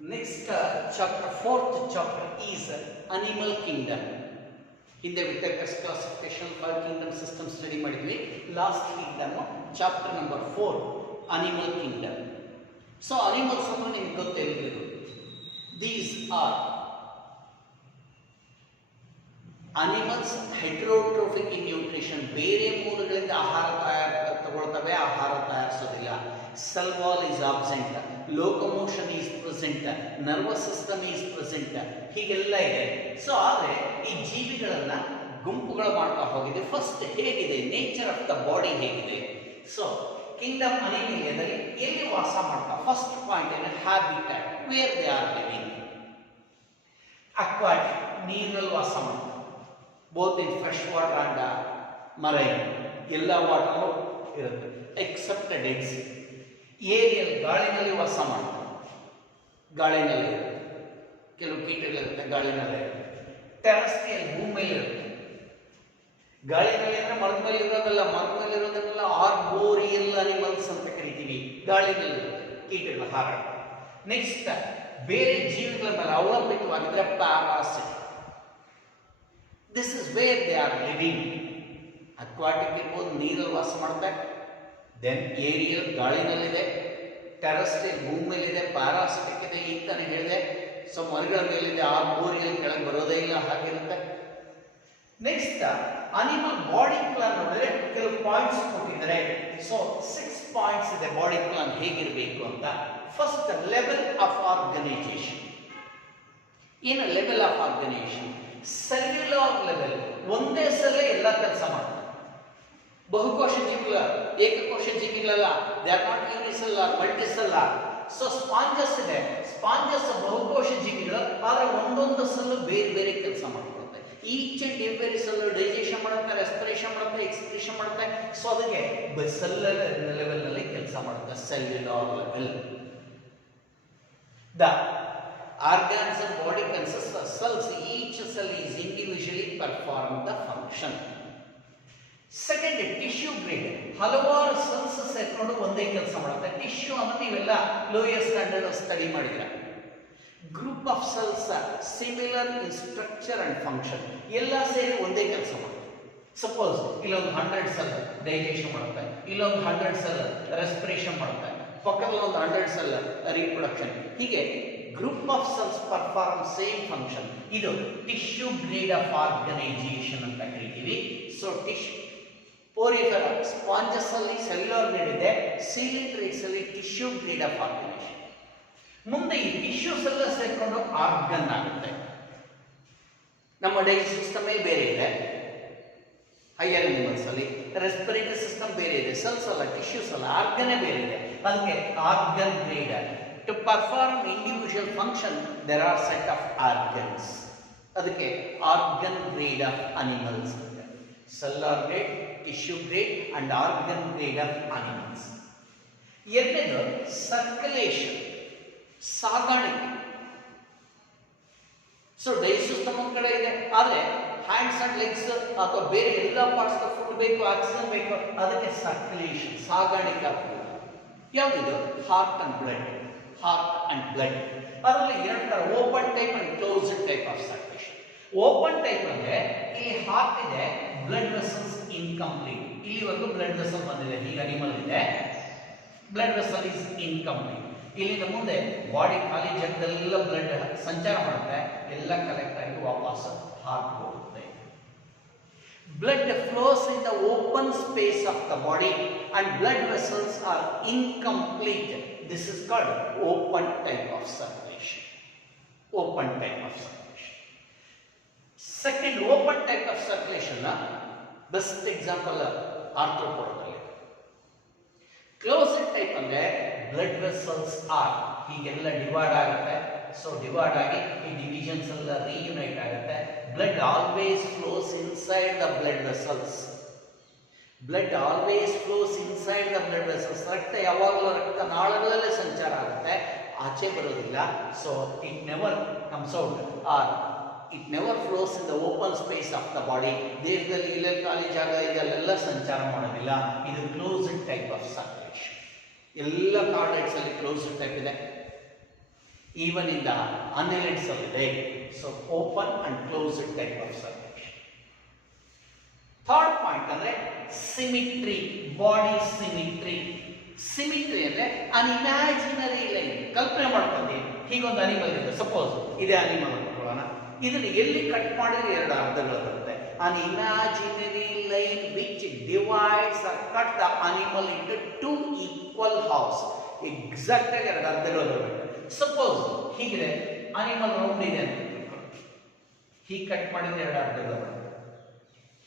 Next chapter, fourth chapter is Animal Kingdom. ಹಿಂದೆ Whittaker's classification 5 kingdom system study ಮಾಡಿದ್ವಿ. Last kingdom chapter number 4 animal kingdom. So animals ಅಂದ್ರೆ ನಿಮ್ಗೆ ಗೊತ್ತಿರಬೇಕು. These are animals heterotrophic in nutrition, ಬೇರೆ ಮೂಲಗಳಿಂದ ಆಹಾರ ತಗೊಳ್ತವೆ, ಆಹಾರ ತಯಾರಿಸೋದಿಲ್ಲ. Cell wall is absent, locomotion is present, nervous system is present, ಹೀಗೆಲ್ಲ ಇದೆ. ಸೊ ಆದರೆ ಈ ಜೀವಿಗಳನ್ನ ಗುಂಪುಗಳು ಮಾಡ್ತಾ ಹೋಗಿದೆ. ಫಸ್ಟ್ ಹೇಗಿದೆ, ನೇಚರ್ ಆಫ್ ದ ಬಾಡಿ ಹೇಗಿದೆ. ಸೊ ಕಿಂಗ್ಡಮ್ ಅನಿಮಲ್ಯದಲ್ಲಿ ಎಲ್ಲಿ ವಾಸ ಮಾಡ್ತಾ, ಫಸ್ಟ್ ಪಾಯಿಂಟ್ ಏನು, habitat, wear they are living. Aquatic, ನೀರಲ್ಲಿ ವಾಸ ಮಾಡ್ತಾರೆ, both in fresh water and marine, ಎಲ್ಲ ವಾಟರ್ ಇರುತ್ತೆ ಎಕ್ಸೆಪ್ಟ್ ಡೆಡ್ಸ್. ಏರಿಯಲ್, ಗಾಳಿನಲ್ಲಿ ವಾಸ ಮಾಡ್ತಾರೆ, ಗಾಳಿನಲ್ಲಿ ಇರುತ್ತೆ, ಕೆಲವು ಕೀಟಗಳಿರುತ್ತೆ ಗಾಳಿನಲ್ಲೇ ಇರುತ್ತೆ. ಟೆರೆಸ್ಟ್ರಿಯಲ್, ಭೂಮಿಯಲ್ಲಿ ಇರುತ್ತೆ. ಗಾಳಿನಲ್ಲಿ ಅಂದರೆ ಮರದ ಮೇಲೆ ಇರೋದಲ್ಲ, ಮರದ ಮೇಲೆ ಇರೋದನ್ನೆಲ್ಲ ಆರ್ಬೋರಿಯಲ್ ಅನಿಮಲ್ಸ್ ಅಂತ ಕರಿತೀವಿ. ಗಾಳಿನಲ್ಲಿ ಇರುತ್ತೆ, ಕೀಟಗಳ ಹಾರಾಟ. ನೆಕ್ಸ್ಟ್ ಬೇರೆ ಜೀವಿಗಳ ಮೇಲೆ ಅವಲಂಬಿತವಾಗಿದ್ರೆ parasite. This is where they are living. Aquatic ಇರ್ಬೋದು, ನೀರಲ್ಲಿ ವಾಸ ಮಾಡ್ತಾರೆ. ದೆನ್ ಏರಿಯಲ್, ಗಾಳಿನಲ್ಲಿದೆ. ಟೆರೆಸ್ಟ್ರಿಯಲ್, ಭೂಮಿಯಲ್ಲಿದೆ. ಪ್ಯಾರಾಸಿಟಿಕ್ ಇದೆ, ಈಗ ತಾನೇ ಹೇಳಿದೆ. ಸೊ ಮರಗಳ ಮೇಲಿದೆ. ಆರ್ಬೋರಿಯಲ್, ಕೆಳಗೆ ಬರೋದೇ ಇಲ್ಲ, ಹಾಗಿರುತ್ತೆ. ನೆಕ್ಸ್ಟ್ ಅನಿಮಲ್ ಬಾಡಿ ಪ್ಲಾನ್ ನೋಡಿದ್ರೆ ಕೆಲವು ಪಾಯಿಂಟ್ಸ್ ಕೊಟ್ಟಿದ್ದಾರೆ. ಸೊ 6 ಪಾಯಿಂಟ್ಸ್ ಇದೆ ಬಾಡಿ ಪ್ಲಾನ್ ಹೇಗಿರಬೇಕು ಅಂತ. First, level of organisation. ಏನು level of organisation? Cellular level, ಒಂದೇ ಸಲ ಎಲ್ಲ ಕೆಲಸ ಮಾಡ್ತಾರೆ. ಬಹುಕೋಶ ಜೀವಿಗಳ, ಏಕಕೋಶ ಜೀವಿಗಳಲ್ಲ, they are not unicellular, multicellular. So sponges ಇದೆ, ಸ್ಪಾಂಜಸ್ ಬಹುಕೋಶ ಜೀವಿಗಳು, ಆದರೆ ಒಂದೊಂದು ಸೆಲ್ ಬೇರೆ ಬೇರೆ ಕೆಲಸ ಮಾಡ್ಕೊಳುತ್ತೆ. Each and every cell digestion ಮಾಡುತ್ತೆ, ರೆಸ್ಪಿರೇಷನ್ ಮಾಡುತ್ತೆ, ಎಕ್ಸ್ಕ್ರೀಷನ್ ಮಾಡುತ್ತೆ. ಸೊ ಅದಕ್ಕೆ ಸೆಲ್ಯುಲರ್ ಲೆವೆಲ್ ನಲ್ಲಿ ಕೆಲಸ ಮಾಡುತ್ತೆ, cellular level. The organs and body consists of cells. Each cell is individually perform the function. Second, tissue grade. ಹಲವಾರು ಸೆಲ್ಸ್ ಸೇರ್ಕೊಂಡು ಒಂದೇ ಕೆಲಸ ಮಾಡುತ್ತೆ. ಟಿಶ್ಯೂ ಅಂದ್ರೆ ನೀವೆಲ್ಲ ಲೋಯರ್ ಸ್ಟ್ಯಾಂಡರ್ಡ್ ಸ್ಟಡಿ ಮಾಡಿದ್ರೆ. Group of cells similar in structure and function, ಎಲ್ಲ ಸೇರಿ ಒಂದೇ ಕೆಲಸ ಮಾಡುತ್ತೆ. ಸಪೋಸ್ ಇಲ್ಲೊಂದು 100 ಸೆಲ್ ಡೈಜೆಷನ್ ಮಾಡುತ್ತೆ, ಇಲ್ಲೊಂದು 100 ಸೆಲ್ ರೆಸ್ಪಿರೇಷನ್ ಮಾಡುತ್ತೆ, ಪಕ್ಕದಲ್ಲಿ ಒಂದು 100 ಸೆಲ್ ರೀಪ್ರೊಡಕ್ಷನ್. ಹೀಗೆ group of cells perform same function. ಇದು ಟಿಶ್ಯೂ ಗ್ರೇಡ್ ಆಫ್ ಆರ್ಗನೈಸೇಷನ್ ಅಂತ ಕರಿತೀವಿ. ಸೊ ಟಿಶ್ಯೂ ಪೋರಿಫೆರಾ, ಸ್ಪಾಂಜಸ್ ಅಲ್ಲಿ ಸೆಲ್ಯುಲರ್ ಗ್ರೇಡ್ ಇದೆ, ಸಿಲಿಂಡ್ರಿಕ್ಸ್ ಅಲ್ಲಿ ಟಿಶ್ಯೂ ಗ್ರೇಡ್ ಆಫ್ ಆರ್ಗನೈಸೇಷನ್. ಮುಂದೆ ಈ ಟಿಶ್ಯೂಸ್ ಎಲ್ಲ ಸೇರ್ಕೊಂಡು ಆರ್ಗನ್ ಆಗುತ್ತೆ. ನಮ್ಮ ಡೈಜೆಸ್ಟಿವ್ ಸಿಸ್ಟಮೇ ಬೇರೆ ಇದೆ ಹೈಯರ್ ಅನಿಮಲ್ಸ್ ಅಲ್ಲಿ, ರೆಸ್ಪಿರೇಟರಿ ಸಿಸ್ಟಮ್ ಬೇರೆ ಇದೆ, ಸೆಲ್ಸ್ ಅಲ್ಲ, ಟಿಶ್ಯೂಸ್ ಅಲ್ಲ, ಆರ್ಗನೇ ಬೇರೆ ಇದೆ. ಅದಕ್ಕೆ organ grade. To perform individual function, there are set of organs. ಅದಕ್ಕೆ organ grade of animals, cellular grade, tissue grade and organ grade of animals. ಎರಡನೇದು ಸರ್ಕ್ಯುಲೇಷನ್, ಸಾಗಾಣಿಕೆ. ಸೊ ಡೈಜೆಸ್ಟಿವ್ ಸಿಸ್ಟಮ್ ಒಂದು ಕಡೆ ಇದೆ, ಆದರೆ ಹ್ಯಾಂಡ್ಸ್ ಅಂಡ್ ಲೆಗ್ಸ್ ಅಥವಾ ಬೇರೆ ಎಲ್ಲ ಪಾರ್ಟ್ಸ್ ಫುಡ್ ಬೇಕು, ಆಕ್ಸಿಜನ್ ಬೇಕು, ಅದಕ್ಕೆ ಸರ್ಕ್ಯುಲೇಷನ್, ಸಾಗಾಣಿಕೆ ಆಗ್ತದೆ. ಯಾವುದಿದು? Heart and blood. Heart and blood ಅದರಲ್ಲಿ ಎರಡು ತರ, open type and closed type of circulation. Open type ಅಂದ್ರೆ ಇಲ್ಲಿ ಹಾರ್ಟ್ ಇದೆ, ಬ್ಲಡ್ ವೆಸಲ್ಸ್ ಇನ್ಕಂಪ್ಲೀಟ್. ಇಲ್ಲಿವರೆಗೂ ಬ್ಲಡ್ ವೆಸಲ್ ಬಂದಿದೆ, ಈಗ ಅನಿಮಲ್ ಇದೆ, ಬ್ಲಡ್ ವೆಸಲ್ ಇಸ್ ಇನ್ಕಂಪ್ಲೀಟ್. ಇಲ್ಲಿಂದ ಮುಂದೆ ಬಾಡಿ ಖಾಲಿ ಜಾಗದಲ್ಲೆಲ್ಲ ಬ್ಲಡ್ ಸಂಚಾರ ಮಾಡುತ್ತೆ, ಎಲ್ಲ ಕಲೆಕ್ಟ್ ಆಗಿ ವಾಪಸ್ ಹಾರ್ಟ್ ಹೋಗುತ್ತೆ. Blood flows in the open space of the body and blood vessels are incomplete. This is called open type of circulation. Open type of circulation. Second, open type of circulation best example arthropoda. Closed type ಅಂದ್ರೆ blood vessels are ಹೀಗೆಲ್ಲ divide ಆಗುತ್ತೆ. So divide ಆಗಿ ಈ divisions ಎಲ್ಲ reunite ಆಗುತ್ತೆ. Blood always flows inside the blood vessels. Blood always flows inside the blood vessels. ರಕ್ತ ಯಾವಾಗಲೂ ರಕ್ತ ನಾಳಗಳಲ್ಲೇ ಸಂಚಾರ ಆಗುತ್ತೆ, ಆಚೆ ಬರೋದಿಲ್ಲ. So it never comes out or it never flows in the open space of the body. ದೇಹದಲ್ಲಿ ಇಲ್ಲೆಲ್ಲ ಖಾಲಿ ಜಾಗ ಇದೆ ಅಲ್ಲೆಲ್ಲ ಸಂಚಾರ ಮಾಡೋದಿಲ್ಲ. ಇದು ಕ್ಲೋಸ್ಡ್ ಟೈಪ್ ಆಫ್ ಸರ್ಕ್ಯುಲೇಷನ್. ಎಲ್ಲ ಕಾರ್ಡೈಟ್ಸ್ ಅಲ್ಲಿ ಕ್ಲೋಸ್ಡ್ ಟೈಪ್ ಇದೆ. even in the annelid cell ಇದೆ. So open and closed type of circulation. Third point ಅಂದ್ರೆ symmetry, body symmetry. Symmetry ಅಂದ್ರೆ an imaginary line. ಕಲ್ಪನೆ ಮಾಡ್ಕೊಂಡಿ ಹೀಗೊಂದು ಅನಿಮಲ್ ಇದೆ, ಸಪೋಸ್ ಇದೇ ಅನಿಮಲ್ ಅನ್ಕೊಳ್ಳೋಣ. ಇದನ್ನು ಎಲ್ಲಿ ಕಟ್ ಮಾಡಿದ್ರೆ ಎರಡು ಅರ್ಧಗಳು ಬರುತ್ತೆ. an imaginary line which divides or cut the animal into two equal halves. Exact ಆಗಿ ಎರಡು ಅರ್ಧಗಳು ಬರಬೇಕು. ಸಪೋಸ್ ಹೀಗಿದೆ, ಅನಿಮಲ್ ರೌಂಡ್ ಇದೆ ಅಂತ ತಿಳ್ಕೊಳ್ಳಿ. ಹೀಗೆ ಕಟ್ ಮಾಡಿದ್ರೆ ಎರಡು ಅರ್ಧಗಳು ಬರುತ್ತೆ,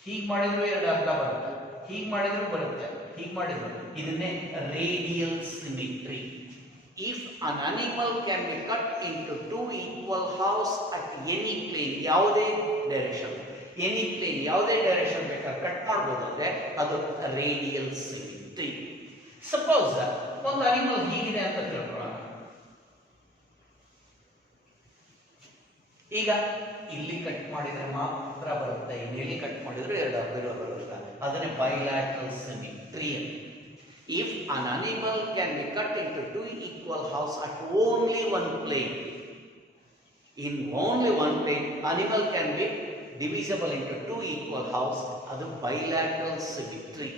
ಹೀಗೆ ಮಾಡಿದ್ರು ಎರಡು ಅರ್ಧ ಬರುತ್ತೆ, ಹೀಗೆ ಮಾಡಿದ್ರು ಬರುತ್ತೆ, ಹೀಗೆ ಮಾಡಿದ್ರು. ಇದನ್ನೇ radial symmetry. If an animal can be cut into two equal halves at any plane, ಯಾವುದೇ ಡೈರೆಕ್ಷನ್, ಎನಿ ಪ್ಲೇನ್ ಯಾವುದೇ ಡೈರೆಕ್ಷನ್ ಬೇಕಾದ್ರೆ ಕಟ್ ಮಾಡ್ಬೋದು ಅಂದ್ರೆ ಅದು ರೇಡಿಯಲ್ ಸಿಮಿಟ್ರಿ. ಸಪೋಸ್ ಒಂದು ಅನಿಮಲ್ ಹೀಗಿದೆ ಅಂತ ತಿಳ್ಕೊಳ್ಳೋಣ. ಈಗ ಇಲ್ಲಿ ಕಟ್ ಮಾಡಿದ್ರೆ ಮಾತ್ರ ಬರುತ್ತೆ, ಇಲ್ಲಿ ಕಟ್ ಮಾಡಿದ್ರೆ ಎರಡು ಅರ್ಧಗಳು ಬರುತ್ತೆ. ಅದನ್ನೇ ಬೈಲ್ಯಾಟರಲ್ symmetry. If an animal can be cut into two equal halves at only one plane, in only one plane, animal can be divisible into two equal halves. ಅದು bilateral symmetry.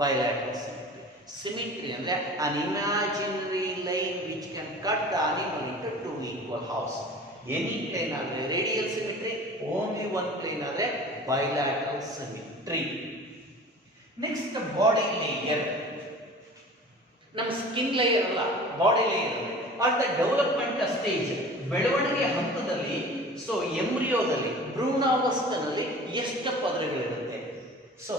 Bilateral symmetry. Symmetry ಅಂದ್ರೆ an imaginary line which can cut the animal into two equal halves. Any plane ಆದರೆ radial symmetry, only one plane ಆದರೆ bilateral symmetry. Next, the body layer. ನಮ್ಮ skin layer ಅಲ್ಲ, body layer. At the development stage, ಬೆಳವಣಿಗೆ ಹಂತದಲ್ಲಿ, so ಎಂಬ್ರಿಯೋದಲ್ಲಿ, ಭ್ರೂಣಾವಸ್ಥೆಯಲ್ಲಿ ಎಷ್ಟು ಪದರಗಳಿರುತ್ತೆ? So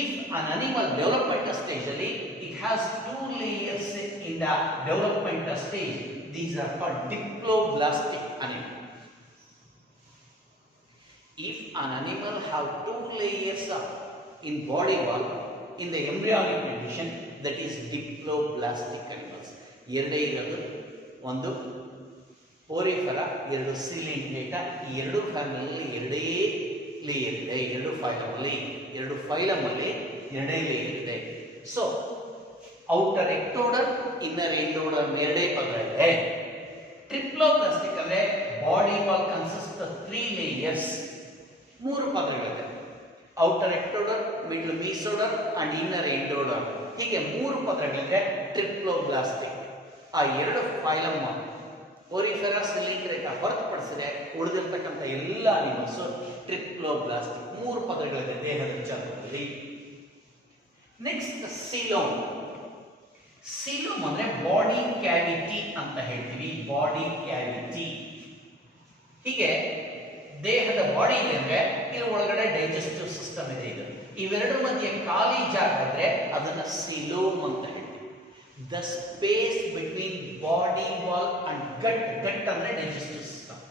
if an animal development stage ಅಲ್ಲಿ it has two layers in the development stage. These are called diploblastic animal. If an animal have two layers in body wall in the embryonic condition, that is diploblastic animals. ಎರಡೇ ಇರೋದು, ಒಂದು ಓರಿಫೆರ, ಎರಡು ಸಿಲಿಂಡೇಟಾ. ಈ ಎರಡು ಫ್ಯಾಮಿಲಿಯಲ್ಲಿ ಎರಡೇ layer ಇದೆ, ಎರಡು ಫೈಲಮಲ್ಲಿ ಎರಡೇ ಲೇಯರ್ ಇದೆ. So outer ectoderm, inner endoderm ಎರಡೇ ಪದರ ಇದೆ. ಟ್ರಿಪ್ಲೋಬ್ಲಾಸ್ಟಿಕ್ ಅಂದ್ರೆ body wall consist of 3 layers, 3 ಪದರಗಳಿದೆ. Outer ectoderm, middle mesoderm and inner endoderm, ಹೀಗೆ 3 ಪದರಗಳಿದೆ ಟ್ರಿಪ್ಲೋಬ್ಲಾಸ್ಟಿಕ್. ಆ ಎರಡು ಫೈಲಮ್ ಓರಿಫೆರಾ, ಸಿಲಿಂಡ್ರೇಟಾ ಹೊರತುಪಡಿಸಿದ್ರೆ ಉಳಿದಿರ್ತಕ್ಕಂಥ ಎಲ್ಲ ಅನಿಮಲ್ಸ್ ಟ್ರಿಪ್ಲೋಬ್ಲಾಸ್ಟಿಕ್. 3 ಪದರಗಳಿದೆ ದೇಹದ ಚರ್ಮದಲ್ಲಿ. ನೆಕ್ಸ್ಟ್ ಸಿಲೋಮ್. ಸಿಲೋಮ್ ಅಂದ್ರೆ ಬಾಡಿ ಕ್ಯಾವಿಟಿ ಅಂತ ಹೇಳ್ತೀವಿ, ಬಾಡಿ ಕ್ಯಾವಿಟಿ. ಹೀಗೆ ದೇಹದ ಬಾಡಿ ಇದೆ ಅಂದ್ರೆ ಇದ್ರ ಒಳಗಡೆ ಡೈಜೆಸ್ಟಿವ್ ಸಿಸ್ಟಮ್ ಇದೆ. ಇದು ಇವೆರಡರ ಮಧ್ಯೆ ಖಾಲಿ ಜಾಗ ಇದ್ರೆ ಅದನ್ನ ಸಿಲೋಮ್ ಅಂತ ಹೇಳ್ತೀವಿ. The space between body wall and gut. Gut ಅಂದ್ರೆ ಡೈಜೆಸ್ಟಿವ್ ಸಿಸ್ಟಮ್,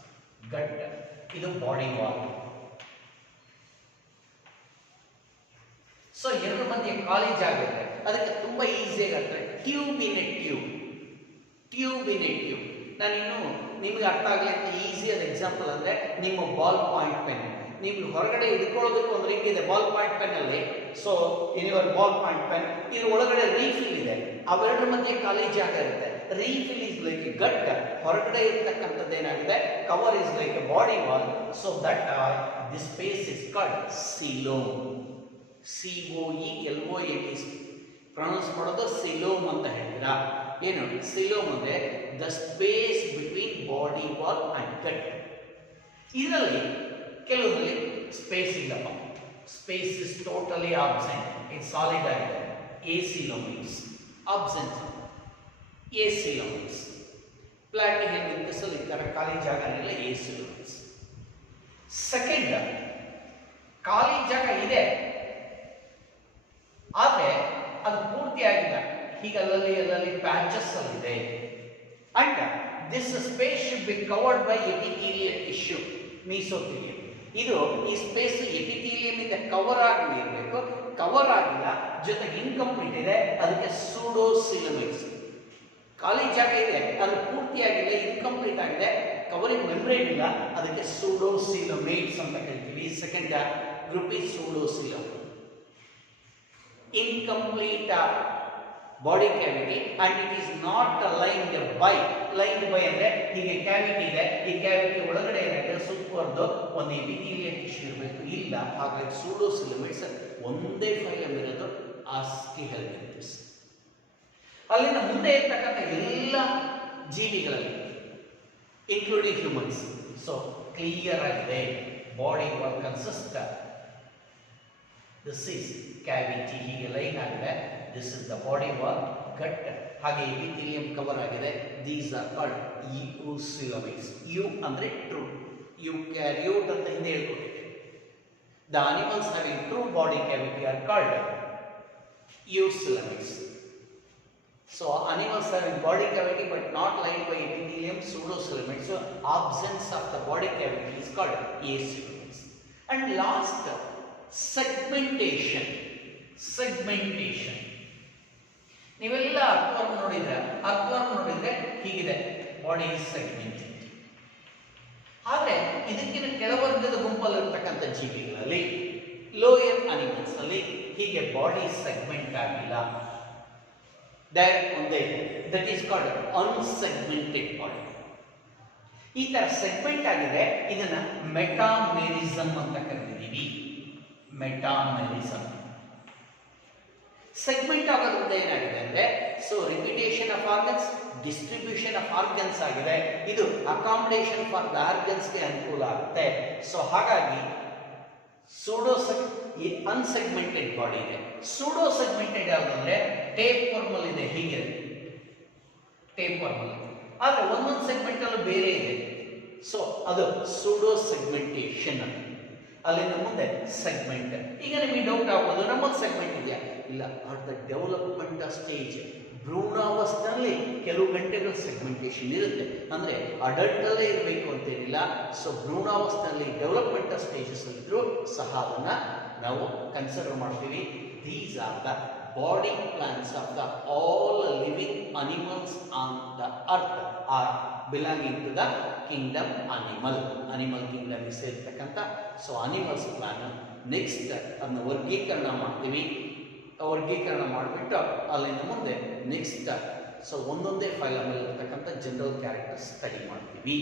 ಗಟ್ ಇದು ಬಾಡಿ ವಾಲ್. ಸೊ ಎರಡರ ಮಧ್ಯೆ ಖಾಲಿ ಜಾಗ ಇದೆ, ಅದಕ್ಕೆ ತುಂಬಾ ಈಸಿಯಾಗಿ ಆಗ್ತದೆ. Tube in a tube, tube in a tube. ನಾನಿನ್ನು ನಿಮ್ಗೆ ಅರ್ಥ ಆಗಲಿ ಅಂತ ಈಸಿಯಾದ ಎಕ್ಸಾಂಪಲ್ ಅಂದರೆ ನಿಮ್ಮ ಬಾಲ್ ಪಾಯಿಂಟ್ ಪೆನ್. ನೀವು ಹೊರಗಡೆ ಹಿಡ್ಕೊಳ್ಳೋದಕ್ಕೆ ಒಂದು ರೀತಿ ಇದೆ ಬಾಲ್ ಪಾಯಿಂಟ್ ಪೆನ್ ಅಲ್ಲಿ. So your ball point pen, ಇದ್ರ ಒಳಗಡೆ ರೀಫಿಲ್ ಇದೆ, ಅವೆರಡರ ಮಧ್ಯೆ ಖಾಲಿ ಜಾಗ ಇರುತ್ತೆ. Refill is like a gut, ಹೊರಗಡೆ ಇರ್ತಕ್ಕಂಥದ್ದು ಏನಾಗಿದೆ cover is like a body wall. So that this space is called coelom. COELOME pronounce ಮಾಡೋದು ಸಿಲೋಮ್ ಅಂತ ಹೇಳ್ತೀರಾ. ಏನು ಸಿಲೋಮ್ ಅಂದ್ರೆ the space between body wall and gut. ಇದರಲ್ಲಿ ಕೆಲವರಲ್ಲಿ ಸ್ಪೇಸ್ ಇಲ್ಲಪ್ಪ, ಸ್ಪೇಸ್ ಇಸ್ ಟೋಟಲಿ ಆಬ್ಸೆಂಟ್, ಇದು ಸಾಲಿಡ್ ಆಗಿದೆ, ಎಸಿಲೋಮಿಕ್ಸ್. ಆಬ್ಸೆಂಟ್ ಎಸಿಲೋಮಿಕ್ಸ್. ಪ್ಲಾಟಿಹೆಲ್ ಮಿಲ್ಕಸಲ್ಲಿ ಈ ಥರ ಖಾಲಿ ಜಾಗನೆಲ್ಲ ಎಸಿಲೋಮಿಕ್ಸ್. ಸೆಕೆಂಡ್, ಖಾಲಿ ಜಾಗ ಇದೆ ಆದರೆ ಅದು ಪೂರ್ತಿ ಆಗಿಲ್ಲ, ಹೀಗೆ ಅಲ್ಲಲ್ಲಿ ಪ್ಯಾಚಸ್ ಅಲ್ಲಿದೆ. And this space should be covered by epithelial tissue, mesothelium. ಇದು ಈ ಸ್ಪೇಸ್ ಎಪಿಥೀಲಿಯಂ ಇಂದ ಕವರ್ ಆಗಿರಬೇಕು, ಕವರ್ ಆಗಿಲ್ಲ, ಜೊತೆಗೆ ಇನ್ಕಂಪ್ಲೀಟ್ ಇದೆ, ಅದಕ್ಕೆ ಸೂಡೋಸಿಲಮಿಕ್ಸ್. ಖಾಲಿ ಜಾಗ ಇದೆ, ಅದು ಪೂರ್ತಿಯಾಗಿದೆ, ಇನ್ಕಂಪ್ಲೀಟ್ ಆಗಿದೆ, ಕವರಿಂಗ್ ಮೆಂಬ್ರೇನ್ ಇಲ್ಲ, ಅದಕ್ಕೆ ಸೂಡೋಸಿಲಮೇಟ್ಸ್ ಅಂತ ಕರಿತೀವಿ. Second group is pseudocoelom. Incomplete body cavity and it is not lined by ಅಂದ್ರೆ ಹೀಗೆ ಕ್ಯಾವಿಟಿ ಇದೆ, ಈ ಕ್ಯಾವಿಟಿ ಒಳಗಡೆ ಏನಾಗಿದೆ ಸುತ್ತುವರೆದು ಒಂದು ಎಪಿಥೀಲಿಯಲ್ ಟಿಶ್ಯೂ ಇರಬೇಕು, ಇಲ್ಲ. ಹಾಗಾಗಿ ಸೂಡೋಸಿಲಮಿಡ್ಸ್ ಒಂದೇ ಫೈಲಮ್ ಇರೋದು ಆಸ್ಟಿಹೆಲ್ಮಿಂಥಸ್. ಅಲ್ಲಿನ ಮುಂದೆ ಇರ್ತಕ್ಕಂಥ ಎಲ್ಲ ಜೀವಿಗಳಲ್ಲಿ ಇನ್ಕ್ಲೂಡಿಂಗ್ ಹ್ಯೂಮನ್ಸ್, ಸೊ ಕ್ಲಿಯರ್ ಆಗಿದೆ body wall consist this is cavity, ಹೀಗೆ ಲೈನ್ ಆಗಿದೆ. This is the body wall, gut, ಹಾಗೆ ಎಪಿಥೀಲಿಯಂ ಕವರ್ ಆಗಿದೆ. These are called eucoelomates. Eu ಅಂದ್ರೆ ಟ್ರೂ, ಯುಕ್ಯಾರಿಯೋಟ್ ಅಂತ ಹಿಂದೆ ಹೇಳ್ಕೊಟ್ಟಿದೆ. The animals having true body cavity are called eucoelomates. So animals having body cavity but not lined by epithelium, pseudocoelomids. So absence of the body cavity is called acoelomids. And last, segmentation. ನೀವೆಲ್ಲ ಅರ್ಥವರ್ಮ ನೋಡಿದ್ರೆ ಹೀಗಿದೆ, body is segmented. ಆದರೆ ಇದಕ್ಕಿಂತ ಕೆಳವರ್ಗದ ಗುಂಪಲ್ಲಿರ್ತಕ್ಕಂಥ ಜೀವಿಗಳಲ್ಲಿ, lower animals ಅಲ್ಲಿ ಹೀಗೆ body segment ಆಗಿಲ್ಲ, direct ಒಂದೇ ಇದೆ. That is called unsegmented body. ಈ ತರ ಸೆಗ್ಮೆಂಟ್ ಆಗಿದೆ, ಇದನ್ನ ಮೆಟಾಮೆರಿಸಮ್ ಅಂತ ಕರೆದಿದ್ದೀವಿ. ಮೆಟಾಮೆರಿಸಮ್ ಸೆಗ್ಮೆಂಟ್ ಆಗೋದ್ರಿಂದ ಏನಾಗಿದೆ ಅಂದ್ರೆ, so repetition of organs, distribution of organs ಆಗಿದೆ. ಇದು ಅಕಾಮಡೇಷನ್ ಫಾರ್ ದ ಆರ್ಗನ್ಸ್ಗೆ ಅನುಕೂಲ ಆಗುತ್ತೆ. ಸೊ ಹಾಗಾಗಿ ಅನ್ಸೆಗ್ಮೆಂಟೆಡ್ ಬಾಡಿ ಇದೆ. ಸೂಡೋ ಸೆಗ್ಮೆಂಟೆಡ್ ಯಾವುದಂದ್ರೆ ಟೇಪ್ ವರ್ಮಲ್ ಇದೆ, ಹೀಗೆ ಟೇಪ್ ವರ್ಮಲ್, ಆದರೆ ಒಂದೊಂದು ಸೆಗ್ಮೆಂಟ್ ಅಲ್ಲೂ ಬೇರೆ ಇದೆ. ಸೊ ಅದು ಸೂಡೋ ಸೆಗ್ಮೆಂಟೇಷನ್. ಅಲ್ಲಿಂದ ಮುಂದೆ ಸೆಗ್ಮೆಂಟ್. ಈಗ ನಿಮಗೆ ಡೌಟ್ ಆಗ್ಬೋದು, ನಮ್ಮಲ್ಲಿ ಸೆಗ್ಮೆಂಟ್ ಇದೆಯಾ? ಇಲ್ಲ. ಅಟ್ ದ ಡೆವಲಪ್ಮೆಂಟ್ ಸ್ಟೇಜ್, ಭ್ರೂಣಾವಸ್ಥೆಯಲ್ಲಿ ಕೆಲವು ಗಂಟೆಗಳ ಸೆಗ್ಮೆಂಟೇಷನ್ ಇರುತ್ತೆ. ಅಂದರೆ ಅಡಲ್ಟಲ್ಲೇ ಇರಬೇಕು ಅಂತೇನಿಲ್ಲ. ಸೊ ಭ್ರೂಣಾವಸ್ಥೆಯಲ್ಲಿ ಡೆವಲಪ್ಮೆಂಟ್ ಸ್ಟೇಜಸ್ ಇದ್ರೂ ಸಹ ಅದನ್ನು ನಾವು ಕನ್ಸಿಡರ್ ಮಾಡ್ತೀವಿ. These are the body plans of the all living animals on the earth are belonging to the kingdom animal kingdom ಸೇರ್ತಕ್ಕಂಥ ಸೊ ಅನಿಮಲ್ಸ್ ಪ್ಲಾನ್. ನೆಕ್ಸ್ಟ್ ಅದನ್ನ ವರ್ಗೀಕರಣ ಮಾಡ್ತೀವಿ. ವರ್ಗೀಕರಣ ಮಾಡಿಬಿಟ್ಟು ಅಲ್ಲಿಂದ ಮುಂದೆ ನೆಕ್ಸ್ಟ್ ಸೊ ಒಂದೊಂದೇ ಫೈಲಮಲ್ಲಿ ಇರ್ತಕ್ಕಂಥ ಜನರಲ್ ಕ್ಯಾರೆಕ್ಟರ್ ಸ್ಟಡಿ ಮಾಡ್ತೀವಿ.